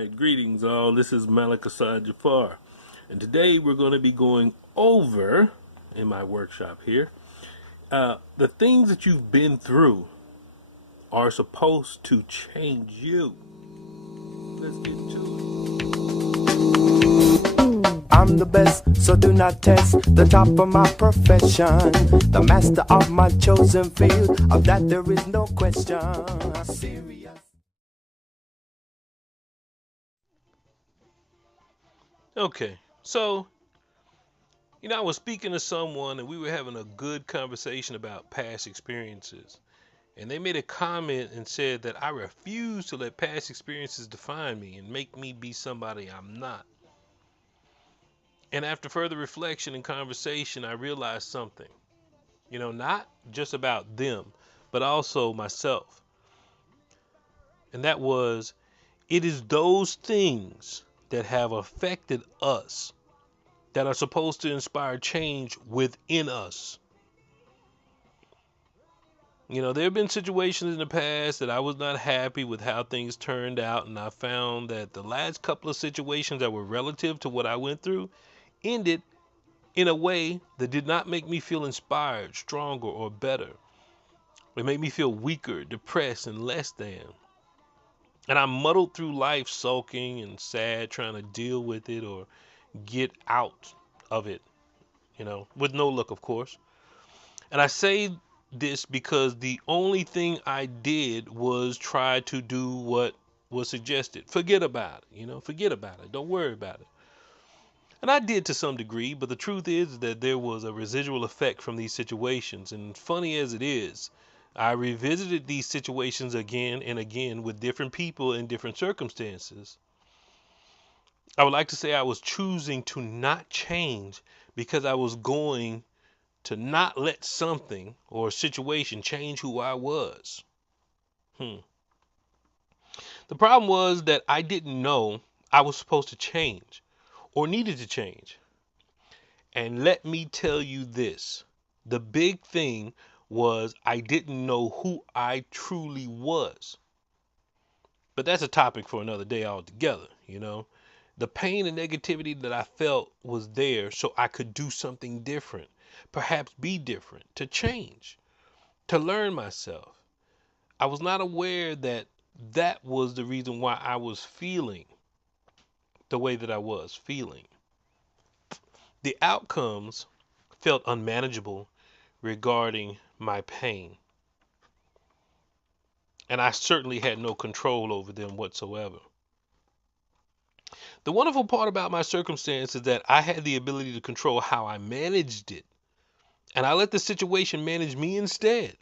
Alright, greetings all. This is Malik Assad Jafar. And today we're going to be going over, in my workshop here, the things that you've been through are supposed to change you. Let's get to it. I'm the best, so do not test the top of my profession. The master of my chosen field, of that there is no question. Serious. Okay, so, I was speaking to someone and we were having a good conversation about past experiences. And they made a comment and said that I refuse to let past experiences define me and make me be somebody I'm not. And after further reflection and conversation, I realized something, not just about them, but also myself. And that was, it is those things that have affected us that are supposed to inspire change within us. There have been situations in the past that I was not happy with how things turned out, and I found that the last couple of situations that were relative to what I went through ended in a way that did not make me feel inspired, stronger, or better. It made me feel weaker, depressed, and less than. And I muddled through life sulking and sad, trying to deal with it or get out of it, with no luck, of course. And I say this because the only thing I did was try to do what was suggested. Forget about it, forget about it. Don't worry about it. And I did to some degree, but the truth is that there was a residual effect from these situations. And funny as it is, I revisited these situations again and again with different people in different circumstances. I would like to say I was choosing to not change because I was going to not let something or a situation change who I was. The problem was that I didn't know I was supposed to change or needed to change. And let me tell you this, the big thing was I didn't know who I truly was. But that's a topic for another day altogether. The pain and negativity that I felt was there so I could do something different, perhaps be different, to change, to learn myself. I was not aware that that was the reason why I was feeling the way that I was feeling. The outcomes felt unmanageable regarding my pain, and I certainly had no control over them whatsoever. The wonderful part about my circumstance is that I had the ability to control how I managed it, and I let the situation manage me instead.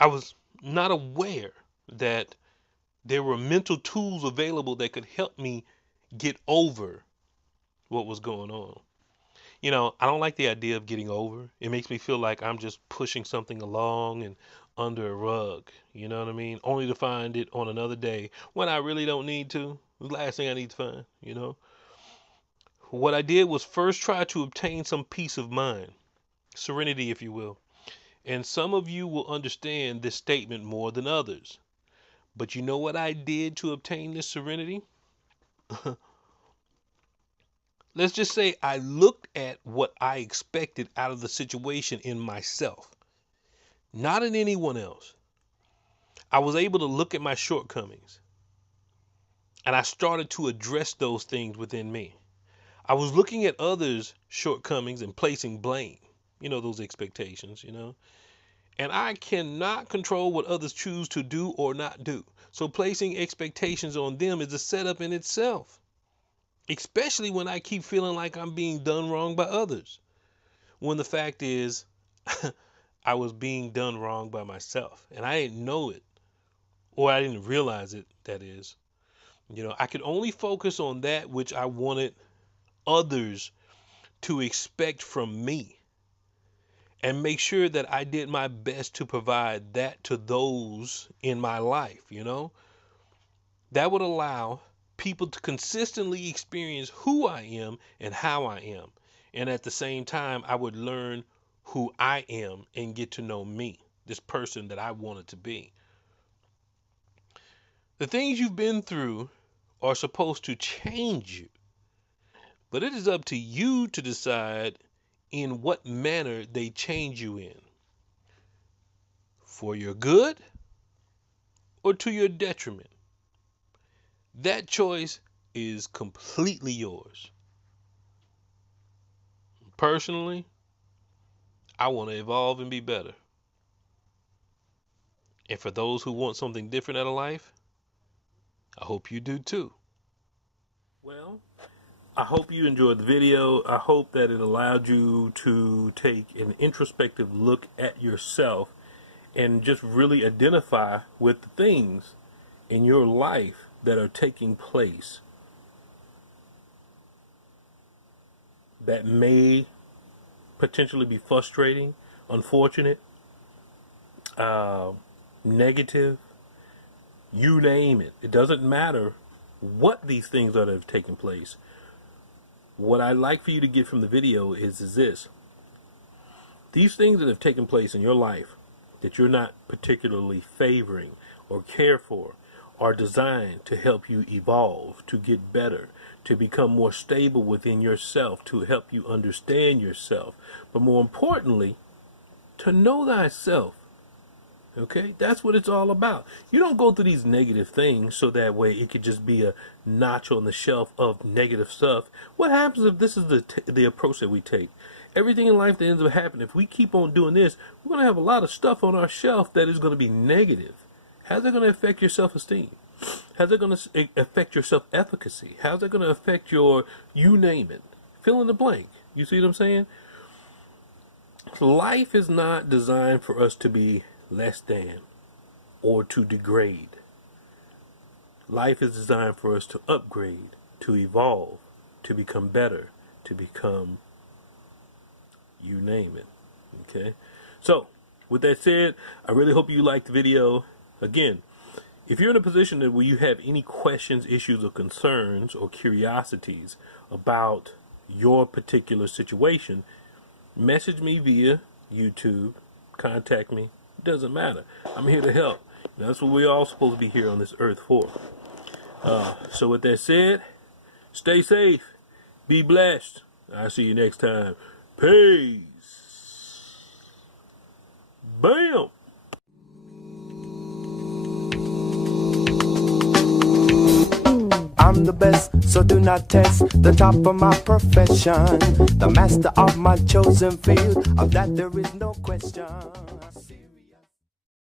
I was not aware that there were mental tools available that could help me get over what was going on. I don't like the idea of getting over. It makes me feel like I'm just pushing something along and under a rug. You know what I mean? Only to find it on another day when I really don't need to. The last thing I need to find. What I did was first try to obtain some peace of mind, serenity, if you will. And some of you will understand this statement more than others. But you know what I did to obtain this serenity? Let's just say I looked at what I expected out of the situation in myself, not in anyone else. I was able to look at my shortcomings and I started to address those things within me. I was looking at others' shortcomings and placing blame, those expectations. And I cannot control what others choose to do or not do. So placing expectations on them is a setup in itself, especially when I keep feeling like I'm being done wrong by others. When the fact is, I was being done wrong by myself and I didn't know it, or I didn't realize it, that is. I could only focus on that which I wanted others to expect from me and make sure that I did my best to provide that to those in my life. That would allow people to consistently experience who I am and how I am. And at the same time, I would learn who I am and get to know me, this person that I wanted to be. The things you've been through are supposed to change you, but it is up to you to decide in what manner they change you in, for your good or to your detriment. That choice is completely yours. Personally, I want to evolve and be better. And for those who want something different out of life, I hope you do too. Well, I hope you enjoyed the video. I hope that it allowed you to take an introspective look at yourself and just really identify with the things in your life that are taking place that may potentially be frustrating, unfortunate, negative, you name it. It doesn't matter what these things are that have taken place. What I'd like for you to get from the video is this. These things that have taken place in your life that you're not particularly favoring or care for are designed to help you evolve, to get better, to become more stable within yourself, to help you understand yourself, but more importantly, to know thyself. Okay, that's what it's all about. You don't go through these negative things so that way it could just be a notch on the shelf of negative stuff. What happens if this is the approach that we take? Everything in life that ends up happening, if we keep on doing this, we're going to have a lot of stuff on our shelf that is going to be negative. How's that going to affect your self-esteem? How's it going to affect your self-efficacy? How's it going to affect your, you name it? Fill in the blank. You see what I'm saying? Life is not designed for us to be less than or to degrade. Life is designed for us to upgrade, to evolve, to become better, to become, you name it. Okay? So, with that said, I really hope you liked the video. Again, if you're in a position where you have any questions, issues, or concerns, or curiosities about your particular situation, message me via YouTube, contact me. It doesn't matter. I'm here to help. That's what we're all supposed to be here on this earth for. So with that said, stay safe, be blessed. I'll see you next time. Peace. Bam. I'm the best, so do not test the top of my profession. The master of my chosen field, of that there is no question.